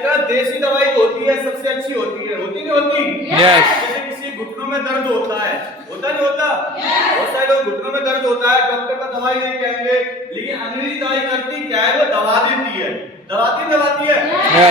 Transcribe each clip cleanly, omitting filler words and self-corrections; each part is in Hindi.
बेटा देसी दवाई होती है सबसे अच्छी होती है, होती नहीं होती? यस। जैसे किसी घुटनों में दर्द होता नहीं होता? बहुत सारे लोग घुटनों में दर्द होता है, डॉक्टर का दवाई नहीं कहेंगे, लेकिन अंग्रेजी दवाई करती क्या है? वो दबा देती है, दबाती है,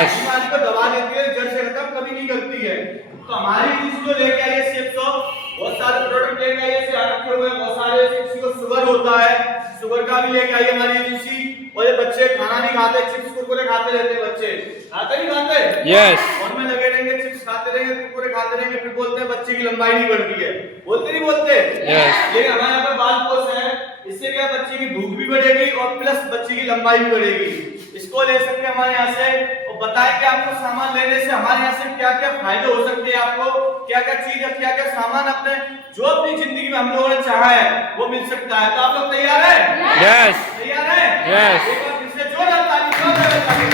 बीमारी को दबा देती है, जड़ से खत्म कभी नहीं करती है। तो हमारी जो लेके आई है शेप शॉप, बहुत सारे प्रोडक्ट लेके आई है, रखे हुए हैं बहुत सारे। किसी को शुगर होता है, शुगर का भी लेके आई है हमारी एजेंसी। और ये बच्चे खाना नहीं खाते, चिप्स कुरकुरे खाते रहते हैं, बच्चे खाते नहीं खाते? यस। और में लगे रहेंगे, चिप्स खाते रहेंगे, कुरकुरे खाते रहेंगे, फिर बोलते हैं बच्चे की लंबाई नहीं बढ़ती है, बोलते नहीं बोलते? यस। ये हमारे यहाँ पर बाल पोष है, इससे क्या बच्चे की भूख भी बढ़ेगी और प्लस बच्चे की लंबाई भी बढ़ेगी। इसको ले सकते हैं हमारे यहाँ से और बताएंगे आपको सामान लेने से हमारे यहाँ से क्या क्या फायदे हो सकते हैं, आपको क्या क्या चीज है, क्या क्या सामान अपने जो अपनी जिंदगी में हम लोगों ने चाहा है वो मिल सकता है। तो आप लोग तैयार है? यस। तैयार है? यस। एक बार फिर से जोरदार ताली, जोरदार ताली।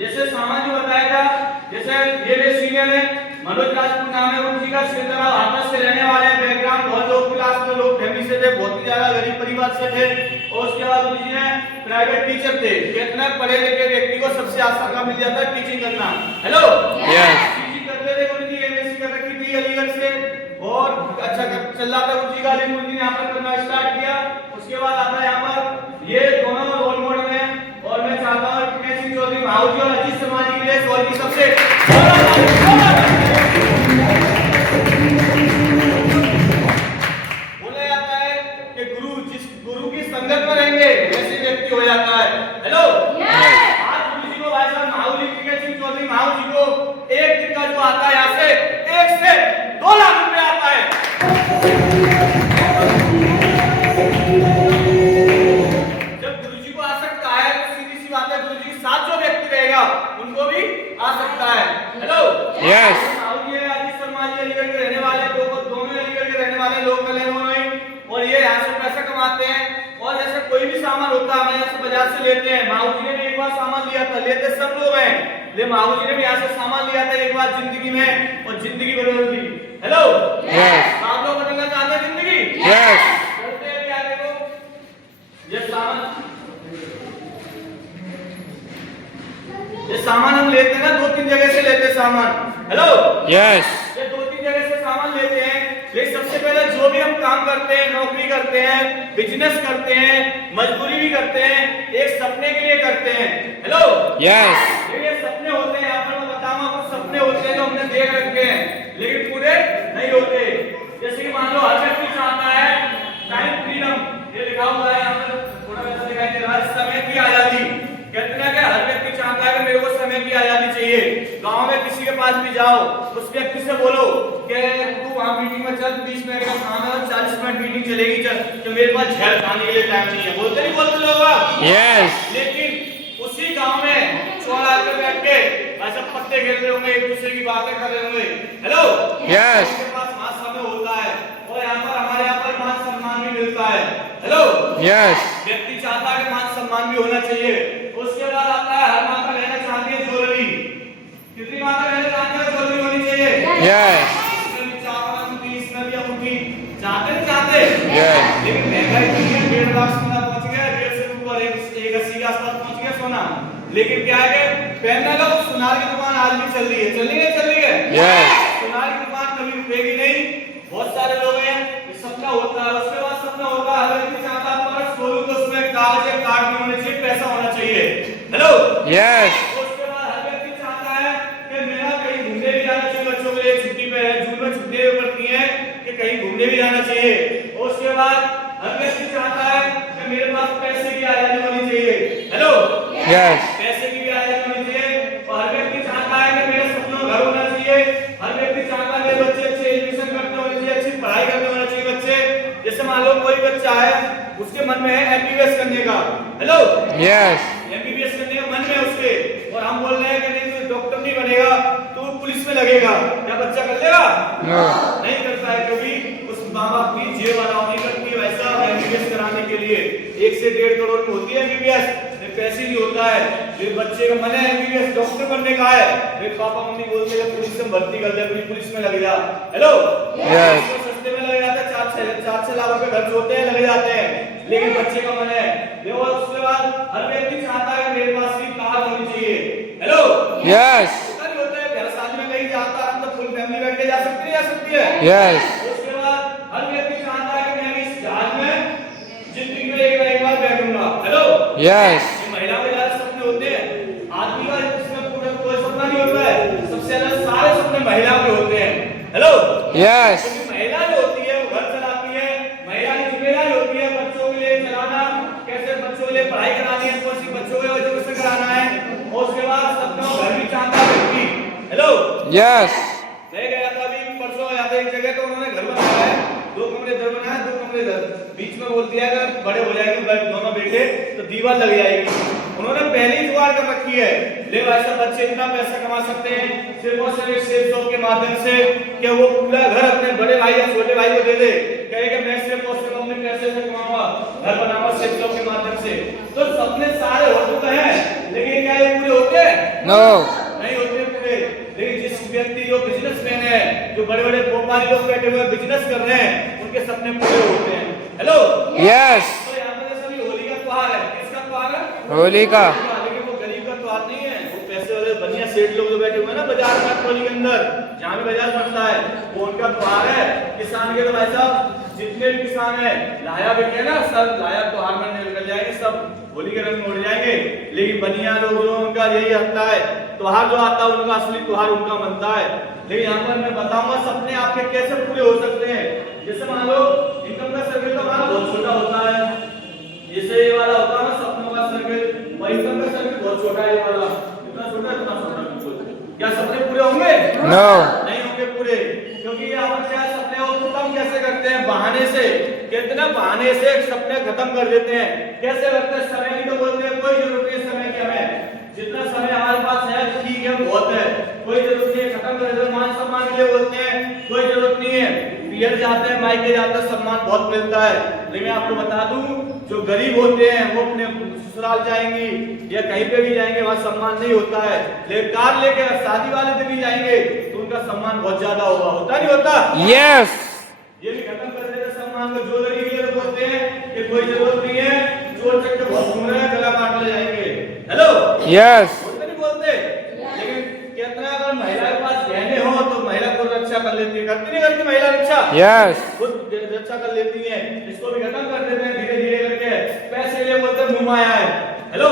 जैसे सामान जो बताया था, जैसे ये सीनियर है, मनोज राजपूत नाम है उनकी का, क्षेत्र हाथरस से रहने वाले हैं, बैकग्राउंड बहुत लो क्लास में लोग फैमिली से थे, बहुत ही ज्यादा गरीब परिवार से थे। और उसके बाद उनकी ने प्राइवेट टीचर थे। कितना पढ़े लिखे व्यक्ति को सबसे आसान काम मिल जाता है टीचिंग करना। Hello, yes. टीचिंग करते थे, उनकी एमएससी कर रखी थी अलीगढ़ से और अच्छा चल रहा था उनकी का, लेकिन उन्होंने यहाँ पर करना स्टार्ट किया। उसके बाद आता है यहाँ पर ये दोनों रोल मॉडल हैं और मैं चाहता हूँ कि चौधरी माहौजी और अजीत समाजी के लिए सॉरी की सबसे बोला जाता है कि गुरु जिस गुरु की संगत में रहेंगे वैसे व्यक्ति हो जाता है। हेलो, आज गुरु जी को भाई साहब माहौजी सिंह चौधरी माहौजी को एक दिन का जो आता है यहाँ से 1 से 2 लाख रुपए आता है। जब गुरु जी को आ सकता है तो सीधी सी बात है गुरु जी के साथ जो व्यक्ति रहेगा उनको भी आ सकता है। Hello, yes. माहौजी है, अजीत शर्मा जी अलीगढ़ के रहने वाले, दोनों अलीगढ़ के रहने वाले लोग कल हैं और ये यहाँ से पैसा कमाते हैं। और जैसे कोई भी सामान होता है हमें यहाँ से बाजार से लेते हैं। माहौजी ने भी एक बार सामान लिया था, लेते सब लोग हैं, ले माहौजी ने भी यहाँ से सामान लिया था एक बार जिंदगी में और जिंदगी बदल दी। Hello, yes. आप लोग बदलना चाहते हैं जिंदगी? यस। चलते हैं अभी आगे को। ये सामान हम लेते हैं ना 2-3 जगह से लेते हैं सामान। Hello, yes. ये 2-3 जगह से सामान लेते हैं, लेकिन सबसे पहले जो भी हम काम करते हैं, नौकरी करते हैं, बिजनेस करते हैं, मजदूरी भी करते हैं, एक सपने के लिए करते हैं। Hello, yes. ये सपने होते हैं, यहाँ पर मैं बताऊंगा कुछ सपने होते हैं जो हमने देख रखे हैं लेकिन पूरे नहीं होते। जैसे कि मान लो हर व्यक्ति चाहता है टाइम फ्रीडम, ये लिखा हुआ है यहाँ पर, थोड़ा वैसा दिखाई दे रहा है, समय की आजादी। कहते हैं कि हर व्यक्ति चाहता है कि मेरे को समय की आजादी चाहिए। गांव में किसी के पास भी जाओ, उस व्यक्ति से बोलो कि तू वहां मीटिंग में चल, 20 मिनट का काम है, 40 मिनट मीटिंग चलेगी, चल, तो मेरे पास झेल खाने के लिए टाइम नहीं है। बोलते नहीं बोलते लोग आप? यस। लेकिन उसी गांव में चौड़ा कर बैठ के ऐसा पत्ते खेल रहे होंगे, एक दूसरे की बातें कर रहे होंगे। Hello, yes. उनके पास वहां समय होता है और यहाँ पर हमारे यहाँ पर मान सम्मान भी मिलता है। Hello, yes. व्यक्ति चाहता है कि मान सम्मान भी होना चाहिए। उसके बाद आता है हर माता रहना चाहती है ज्वेलरी। कितनी माता रहना चाहती है ज्वेलरी होनी चाहिए? यस। इसमें भी 4 अंगूठी, इसमें भी अंगूठी, चाहते नहीं चाहते? यस। लेकिन महंगाई इतनी है, 1.5 लाख सोना पहुंच गया, 1.5 से ऊपर 180 के आसपास पहुंच गया सोना। लेकिन क्या है पहनने लो, सुनार की दुकान आज भी चल रही है, चल रही है। यस। सुनार की दुकान कभी रुकेगी नहीं। बहुत सारे लोग हैं, सपना होता है, उसके बाद सपना होगा हर व्यक्ति चाहता है पर्स खोलूं तो उसमें कागज या कार्ड नहीं होने चाहिए, पैसा होना चाहिए। Hello, yes. उसके बाद हर व्यक्ति चाहता है कि मेरा कहीं घूमने भी जाना चाहिए, बच्चों के लिए छुट्टी पे है, जून में छुट्टियां पड़ती हैं कि कहीं घूमने भी जाना चाहिए। और उसके बाद हर व्यक्ति चाहता है कि मेरे पास पैसे की आजादी होनी चाहिए। Hello, yes. पैसे की भी आजादी होनी चाहिए। और हर व्यक्ति चाहता है कि मेरे सपनों घर होना चाहिए। हर व्यक्ति चाहता है कि बच्चे अच्छे एजुकेशन करते होने चाहिए, अच्छी पढ़ाई करते होना चाहिए बच्चे। जैसे मान लो कोई बच्चा है, उसके मन में है एमबीबीएस करने का। Hello, yes. एमबीबीएस करने का मन में है उसके, और हम बोल रहे हैं कि नहीं तू डॉक्टर नहीं बनेगा, तू पुलिस में लगेगा, क्या बच्चा कर लेगा? नहीं करता है, क्योंकि उस माँ बाप की जेब अलाउ नहीं करती वैसा एमबीबीएस कराने के लिए। 1 से 1.5 करोड़ में होती है एमबीबीएस, पैसे नहीं होता है। फिर बच्चे का मन है एमबीबीएस डॉक्टर बनने का है, फिर पापा मम्मी बोलते हैं पुलिस में भर्ती कर दे, पुलिस में लग जा। हेलो, सस्ते में लग जाता है, 4-6 4-6 लाख रुपए खर्च होते हैं, लग जाते हैं, लेकिन बच्चे का मन है देखो। उसके बाद हर व्यक्ति चाहता है मेरे पास भी कार होनी चाहिए। Hello Yes. होता है घर शादी में कहीं जाता है तो फुल फैमिली बैठ के जा सकती है, जा सकती है। Yes. उसके बाद हर व्यक्ति चाहता है कि मैं इस जहाज में जिंदगी में एक बार बैठूंगा। Hello Yes. महिला के ज्यादा सपने होते हैं, आदमी का इसमें पूरा कोई सपना नहीं होता है, सबसे ज्यादा सारे सपने महिला के होते हैं। Hello Yes. महिला जो होती है वो घर चलाती है, महिला की जिम्मेदारी होती है बच्चों के लिए चलाना, कैसे बच्चों के लिए पढ़ाई करानी है, कौन सी बच्चों को एजुकेशन कराना है, और उसके बाद सबका घर भी चाहता है व्यक्ति। Hello Yes. मैं गया था अभी परसों यहाँ पे एक जगह, तो उन्होंने घर बनाया है, 2 कमरे घर बनाया, 2 कमरे घर, बीच में बोल दिया अगर बड़े हो जाएंगे दोनों बेटे तो दीवार लग जाएगी। उन्होंने पहली जुगाड़ कर रखी है, ले भाई साहब बच्चे इतना पैसा कमा सकते हैं सिर्फ और सिर्फ सेल्स जॉब के माध्यम से, कि वो पूरा घर अपने बड़े भाई या छोटे भाई को दे दे, कहे कि मैं सिर्फ और सिर्फ अपने पैसे से कमाऊंगा, घर बनाऊंगा सेल्स जॉब के माध्यम से। तो सपने सारे हो चुके हैं, लेकिन क्या ये पूरे होते हैं? No. नहीं होते पूरे। लेकिन जिस व्यक्ति जो बिजनेसमैन है, जो बड़े बड़े व्यापारी लोग बैठे हुए बिजनेस कर रहे हैं, उनके सपने पूरे होते हैं। Hello Yes. तो यहाँ पे जैसे अभी होली का त्योहार है, किसका त्योहार है? होली का। लेकिन वो गरीब का त्योहार नहीं है, वो पैसे वाले बनिया सेठ लोग जो बैठे हुए हैं ना बाजार में, होली के अंदर जहाँ भी बाजार बनता है, वो उनका त्योहार है। किसान के तो भाई साहब जितने भी किसान है लाया बिके ना, सब लाया त्योहार में निकल जाएंगे, सब होली के रंग में उड़ जाएंगे। लेकिन बनिया लोग जो उनका यही हकता है, त्योहार जो आता है उनका असली त्योहार उनका बनता है। लेकिन यहाँ पर मैं बताऊंगा सपने आपके कैसे पूरे हो सकते हैं। जैसे मान लो इनकम का सर्कल तो हमारा बहुत छोटा होता है, जैसे ये वाला होता है ना सपनों का सर्कल, वही इनकम का सर्कल बहुत छोटा है, ये वाला इतना छोटा है, इतना छोटा बिल्कुल। क्या सपने पूरे होंगे? No. नहीं होंगे पूरे, क्योंकि ये हम क्या सपने को खत्म कैसे करते हैं? बहाने से। कितना बहाने से सपने खत्म कर देते हैं। कैसे करते हैं? समय की तो बोलते हैं कोई जरूरत नहीं समय की, हमें जितना समय हमारे पास है ठीक है बहुत है, कोई जरूरत नहीं है, खत्म कर देते। मान सम्मान के लिए बोलते हैं कोई जरूरत नहीं है, पियर जाते हैं मायके जाते हैं सम्मान बहुत मिलता है। लेकिन मैं आपको बता दूं जो गरीब होते हैं वो अपने ससुराल जाएंगी या कहीं पे भी जाएंगे वहां सम्मान नहीं होता है, लेकिन कार लेके शादी वाले दिन भी जाएंगे तो उनका सम्मान बहुत ज्यादा होगा, होता नहीं होता? Yes. ये भी खत्म कर देते सम्मान को। ज्वेलरी के लिए बोलते हैं कि कोई जरूरत नहीं है, चोर चक्कर बहुत घूम रहे हैं, गला काट ले जाएंगे। Hello Yes. बोलते नहीं बोलते? लेकिन कितना अगर महिला के पास गहने हो तो महिला को रक्षा कर लेती है, करती नहीं करती महिला रक्षा? Yes. खुद रक्षा कर लेती है। इसको भी खत्म कर देते हैं धीरे धीरे करके। पैसे लिए बोलते मुंह माया है। हेलो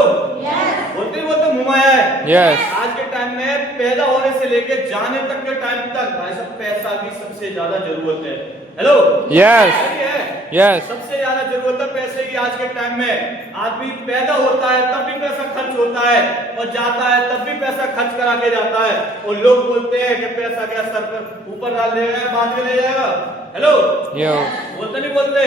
बोलते ही बोलते मुंह माया है। Yes. आज के टाइम में पैदा होने से लेके जाने तक के टाइम तक भाई साहब पैसा की सबसे ज्यादा जरूरत है। Hello Yes. Yes. सबसे ज्यादा जरूरत है पैसे की आज के टाइम में। आदमी पैदा होता है तब भी पैसा खर्च होता है और जाता है तब भी पैसा खर्च करा के जाता है, और लोग बोलते हैं कि पैसा क्या सर पर ऊपर डाल देगा बांध के ले जाएगा। Hello Yo. बोलते नहीं बोलते?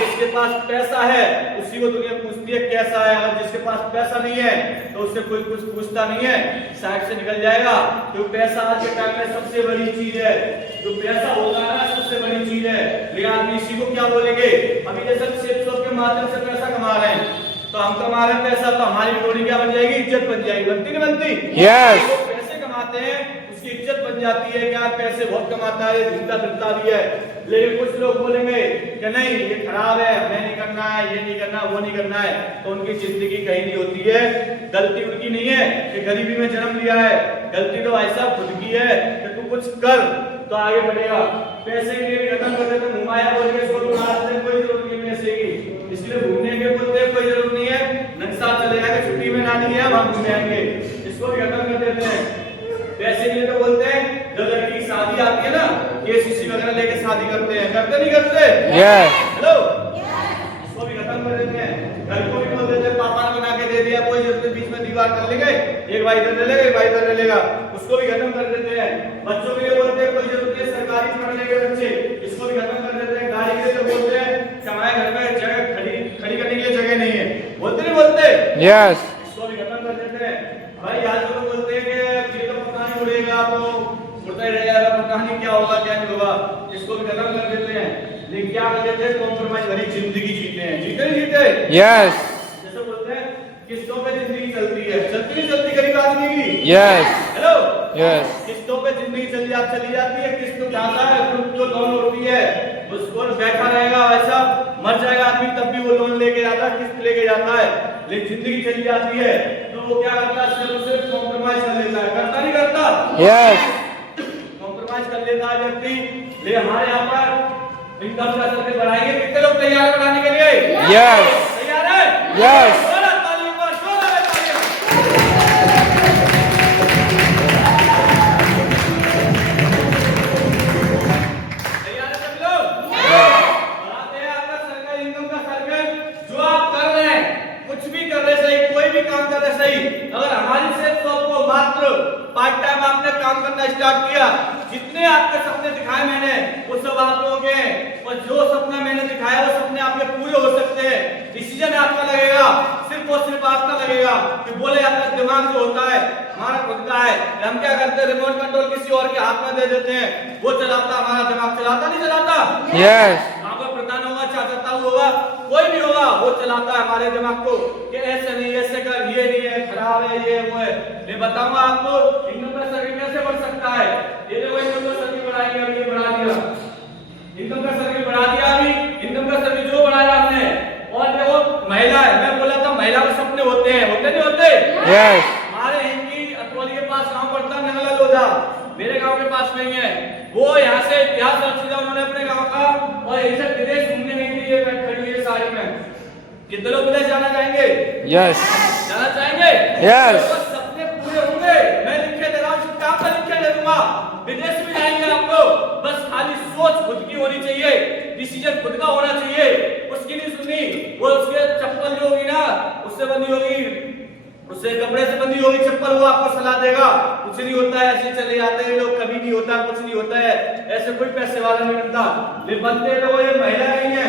जिसके पास पैसा है उसी को दुनिया पूछती है कैसा है, अगर जिसके पास पैसा नहीं है तो उससे कोई कुछ पूछता नहीं है, साइड से निकल जाएगा। क्योंकि पैसा आज के टाइम में सबसे बड़ी चीज है, जो पैसा होता है सबसे बड़ी चीज है। लेकिन आदमी इसी को क्या बोलेंगे? अभी जैसे सेल्स के माध्यम से पैसा कमा रहे हैं, तो हम कमा रहे हैं पैसा, तो हमारी बॉडी क्या बन जाएगी? इज्जत बन जाएगी, बनती नहीं बनती? Yes. जो पैसे कमाते हैं उसकी इज्जत बन जाती है, क्या पैसे बहुत कमाता है, घूमता फिरता भी है। लेकिन कुछ लोग बोलेंगे कि नहीं ये खराब है, हमें नहीं करना है, ये नहीं करना, वो नहीं करना है, तो उनकी जिंदगी कहीं नहीं होती है। गलती उनकी नहीं है कि गरीबी में जन्म लिया है, गलती तो भाई साहब खुद की है कि तू कुछ कर तो आगे बढ़ेगा। पैसे के लिए भी खत्म कर देते, मुमाया बोल के इसको उड़ाते हैं, कोई जरूरत नहीं पैसे की, इसलिए घूमने के बोलते हैं कोई जरूरत नहीं है, नक्शा चले जाएगा छुट्टी में नानी है वहां घूम आएंगे, इसको भी खत्म कर देते हैं। पैसे के लिए तो बोलते हैं जब लड़की की शादी आती है ना केसीसी वगैरह लेके शादी करते हैं, करते नहीं करते? Yes. हेलो इसको भी खत्म कर देते हैं। घर को भी बोल देते हैं पापा ने बना के दे दिया, कोई जरूरत नहीं, बीच में दीवार कर लेंगे, एक भाई इधर ले लेगा एक भाई इधर ले लेगा, उसको भी खत्म कर देते हैं। बच्चों के लिए बोलते हैं कोई जरूरत नहीं सरकारी पढ़ने के बच्चे, इसको भी खत्म कर देते हैं। गाड़ी के लिए तो बोलते हैं हमारे घर में जगह खड़ी करने के लिए जगह नहीं है, बोलते नहीं बोलते? Yes. इसको भी खत्म कर देते हैं। भाई आज लोग बोलते हैं कि ये तो पता नहीं उड़ेगा तो उड़ता ही रहेगा, पता नहीं क्या होगा क्या नहीं होगा, इसको भी खत्म कर देते हैं। लेकिन क्या कर देते हैं? कॉम्प्रोमाइज भरी जिंदगी जीते हैं, जीते नहीं जीते? Yes. जैसे बोलते हैं किस्तों पे जिंदगी चलती है, चलती नहीं चलती गरीब आदमी की? Yes. Hello Yes. किस्तों पे जिंदगी चली जाती है, किस्त जाता है जो लोन होती है उस उसको बैठा रहेगा वैसा मर जाएगा आदमी तब भी वो लोन लेके जाता है, किस्त लेके जाता है, लेकिन जिंदगी चली जाती है तो वो क्या करता है, सिर्फ कॉम्प्रोमाइज कर लेता है, करता नहीं करता? Yes. कॉम्प्रोमाइज कर लेता है व्यक्ति। ले हमारे यहाँ पर इनकम का सर्कल बढ़ाएंगे, कितने लोग तैयार है बढ़ाने के लिए? Yes. तैयार है? Yes. जोरदार तालियों पर, जोरदार तालियां। तैयार है सब लोग? बढ़ाते हैं आपका सर्कल, इनकम का सर्कल। जो आप कर रहे हैं, कुछ भी कर रहे सही, कोई भी काम कर रहे सही, अगर हमारी सेल्स शॉप को मात्र पार्ट टाइम आपने काम करना स्टार्ट किया, जितने आपके सपने दिखाए मैंने वो सब आप लोगों के, और जो सपना मैंने दिखाया वो सपने आपके पूरे हो सकते हैं। डिसीजन आपका लगेगा, सिर्फ और सिर्फ आपका लगेगा कि बोले आपका दिमाग जो होता है हमारा खुद का है, हम क्या करते हैं, रिमोट कंट्रोल किसी और के हाथ में दे देते हैं, वो चलाता, हमारा दिमाग चलाता नहीं चलाता? Yes. वहाँ पर प्रधान होगा, चाचा ताऊ होगा, कोई भी होगा, वो चलाता है हमारे दिमाग को कि ऐसे नहीं, ऐसे कर, ये नहीं है, खराब है, ये वो है। मैं बताऊंगा आपको इनकम का सर्कल कैसे बढ़ सकता है। ये देखो इनकम का सर्कल बढ़ाएंगे, अभी ये बढ़ा दिया, इनकम का सर्कल बढ़ा दिया, अभी इनकम का सर्कल जो बढ़ाया आपने। और देखो महिला है, मैं बोला था महिला के सपने होते हैं, होते नहीं होते? Yes. हमारे हिंदी अतरौली के पास गांव पड़ता है नंगला लोधा, मेरे गांव के पास नहीं है। वो यहाँ से इतिहास रच दिया उन्होंने अपने गांव का, और इसे विदेश घूमने गई थी, ये खड़ी है साड़ी में। कितने लोग विदेश जाना चाहेंगे? Yes. जाना चाहेंगे? Yes. तो सपने पूरे होंगे, मैं लिखे दे रहा हूँ, किताब पर लिखे दे दूंगा, विदेश में जाएंगे आप लोग, बस खाली सोच खुद की होनी चाहिए, डिसीजन खुद का होना चाहिए। उसकी नहीं सुननी, वो उसके चप्पल जो होगी ना उससे बंदी होगी, उससे कपड़े से बंदी होगी चप्पल, वो आपको सलाह देगा कुछ नहीं होता है, ऐसे चले जाते हैं लोग, कभी नहीं होता, कुछ नहीं होता है, ऐसे कोई पैसे वाला नहीं बनता। वे बनते तो ये महिला नहीं है,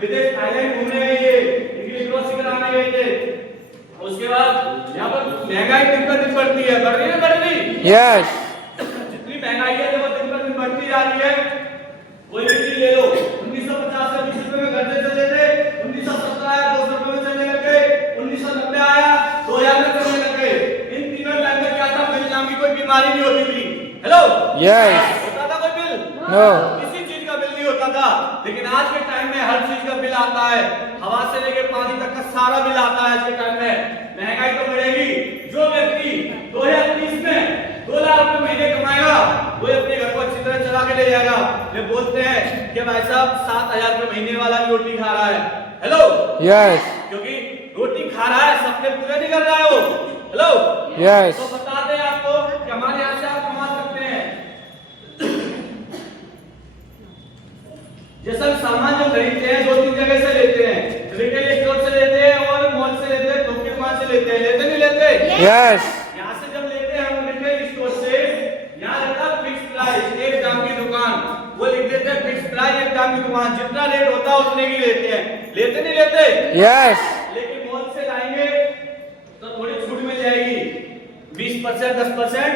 विदेश थाईलैंड घूमने गई है, इंग्लिश क्रॉसिंग कराने गए थे। उसके बाद यहाँ पर महंगाई दिन पर दिन बढ़ती है, बढ़ रही है, बढ़ रही? Yes. जितनी महंगाई है वो दिन पर दिन बढ़ती जा रही है। कोई भी चीज ले लो, 1950 से 20 रुपए में घर से चले थे, 1970 आया 200 रुपए में चलने लग गए, 1990 आया 2000 में चलने लग गए। इन तीनों टाइम में क्या था, बिल नाम की कोई बीमारी नहीं होती थी। Hello, Yes. होता था कोई बिल? No. किसी चीज का बिल नहीं होता था, लेकिन आज के टाइम में हर चीज का बिल आता है, हवा से लेकर पानी तक का सारा बिल आता है आज के टाइम में। महंगाई तो बढ़ेगी। जो व्यक्ति 2030 में 2 लाख रुपए महीने कमाएगा वो अपने घर को अच्छी तरह चला के ले जाएगा। वे बोलते हैं कि भाई साहब 7000 रुपए महीने वाला भी रोटी खा रहा है। Hello, Yes. क्योंकि रोटी खा रहा है, सपने पूरे नहीं कर रहा है वो। Hello, Yes. तो बता दें आपको कि हमारे यहाँ से आप कमा सकते हैं। जैसा सामान जो खरीदते हैं 2-3 जगह से लेते हैं, रिटेल स्टोर से लेते हैं और मॉल से लेते हैं, थोक की दुकान से लेते हैं, लेते नहीं लेते? Yes. यहाँ से जब लेते हैं हम रिटेल स्टोर से, यहाँ रहता है फिक्स प्राइस, 1 दाम की दुकान, वो लिख देते हैं फिक्स प्राइस 1 दाम की दुकान, जितना रेट होता है उतने की लेते हैं, लेते नहीं लेते? Yes. लेकिन मॉल से लाएंगे तो थोड़ी छूट मिल जाएगी, 20% 10%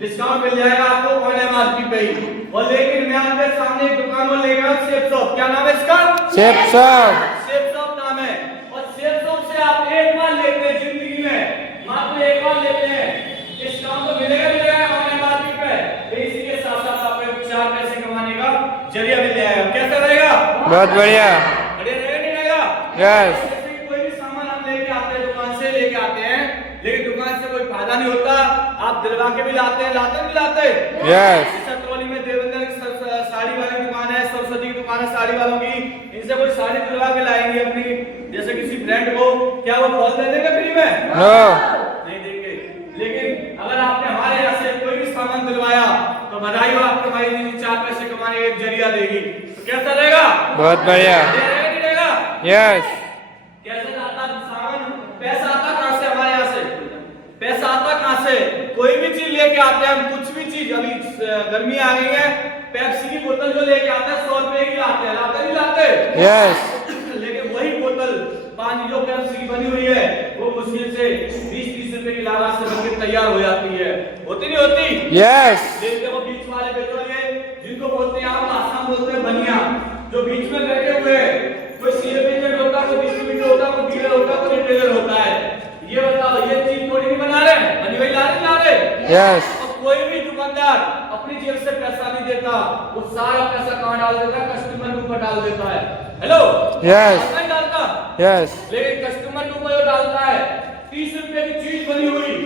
डिस्काउंट मिल जाएगा आपको ऑन एमआरपी पे ही। और लेकिन मैं आपके सामने एक दुकान में लेकर सेफ शॉप, क्या नाम है इसका? Chip shop. सेफ शॉप नाम है। और सेफ शॉप से आप एक बार लेते हैं जिंदगी में, मात्र एक बार लेते हैं, डिस्काउंट तो मिलेगा ऑन एमआरपी पे, तो इसी के साथ साथ आपको 4 पैसे कमाने का जरिया मिल जाएगा। कैसा रहेगा? बहुत बढ़िया. बढ़िया रहेगा नहीं रहेगा? Yes. जैसे कोई भी सामान आप लेके आते हैं, दुकान से लेके आते हैं, लेकिन दुकान से कोई फायदा नहीं होता, आप दिलवा के भी लाते हैं, लाते नहीं लाते? Yes. जैसे ट्रॉली में देवेंद्र की साड़ी वाली दुकान है, सरस्वती की दुकान है साड़ी वालों की, इनसे कोई साड़ी दिलवा के लाएंगे अपनी, जैसे किसी ब्रांड को, क्या वो फॉल दे देंगे फ्री में? No. नहीं देंगे। लेकिन अगर आपने हमारे यहाँ से कोई भी सामान दिलवाया तो बधाई हो, आपको महीने में 4 पैसे कमाने का एक जरिया देगी। तो कैसा रहेगा? बहुत बढ़िया. रहेगा नहीं रहेगा? Yes. कैसे आता सामान, पैसा आता कहाँ से हमारे यहाँ से? पैसा आता कहाँ से? कोई भी चीज लेके आते हैं हम, कुछ भी चीज, अभी गर्मी आ गई है, पेप्सी की बोतल जो लेके आते हैं 100 रुपए की लाते हैं, लाते नहीं लाते? Yes. लेकिन वही बोतल पानी जो पेप्सी की बनी हुई है वो मुश्किल से 20-30 रुपए की लागत से बनकर तैयार हो जाती है, होती नहीं होती? Yes. देखते वो बीच वाले बेचोलिए जिनको बोलते हैं आप आसाम बोलते हैं बनिया, जो बीच में बैठे हुए हैं, कोई सीएम एजेंट होता है, कोई डिस्ट्रीब्यूटर होता है, कोई डीलर होता है, कोई रिटेलर होता है। ये बताओ, ये चीज थोड़ी नहीं बना रहे, बनी हुई ला रहे? Yes. और कोई भी दुकानदार अपनी जेब से पैसा नहीं देता, वो सारा पैसा कहाँ डाल देता है? कस्टमर को ऊपर डाल देता है। Hello, Yes. नहीं डालता, Yes. लेकिन कस्टमर के ऊपर जो डालता है 30 रुपए की चीज बनी हुई,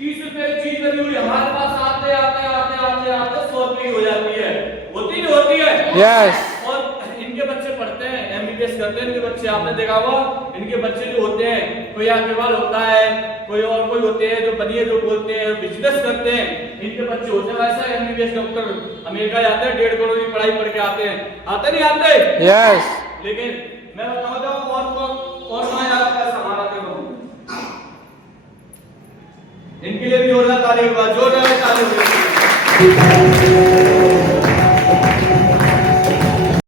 30 रुपए की चीज बनी हुई हमारे पास आते आते आते आते आते 100 रुपए की हो जाती है। होती नहीं होती है? Yes. और इनके बच्चे पढ़ते हैं, एमबीबीएस करते हैं इनके बच्चे, आपने देखा होगा इनके बच्चे जो होते हैं, कोई अग्रवाल होता है, कोई और कोई होते हैं जो बनिए जो बोलते हैं, बिजनेस करते हैं, इनके बच्चे होते हैं वैसा एमबीबीएस डॉक्टर अमेरिका जाते हैं, 1.5 करोड़ की पढ़ाई पढ़ के आते हैं, आते नहीं आते? Yes. लेकिन मैं बताता हूँ और कहाँ ज्यादा पैसा हमारा देखो, इनके लिए भी जोरदार ताली होगा, जोरदार ताली होगी।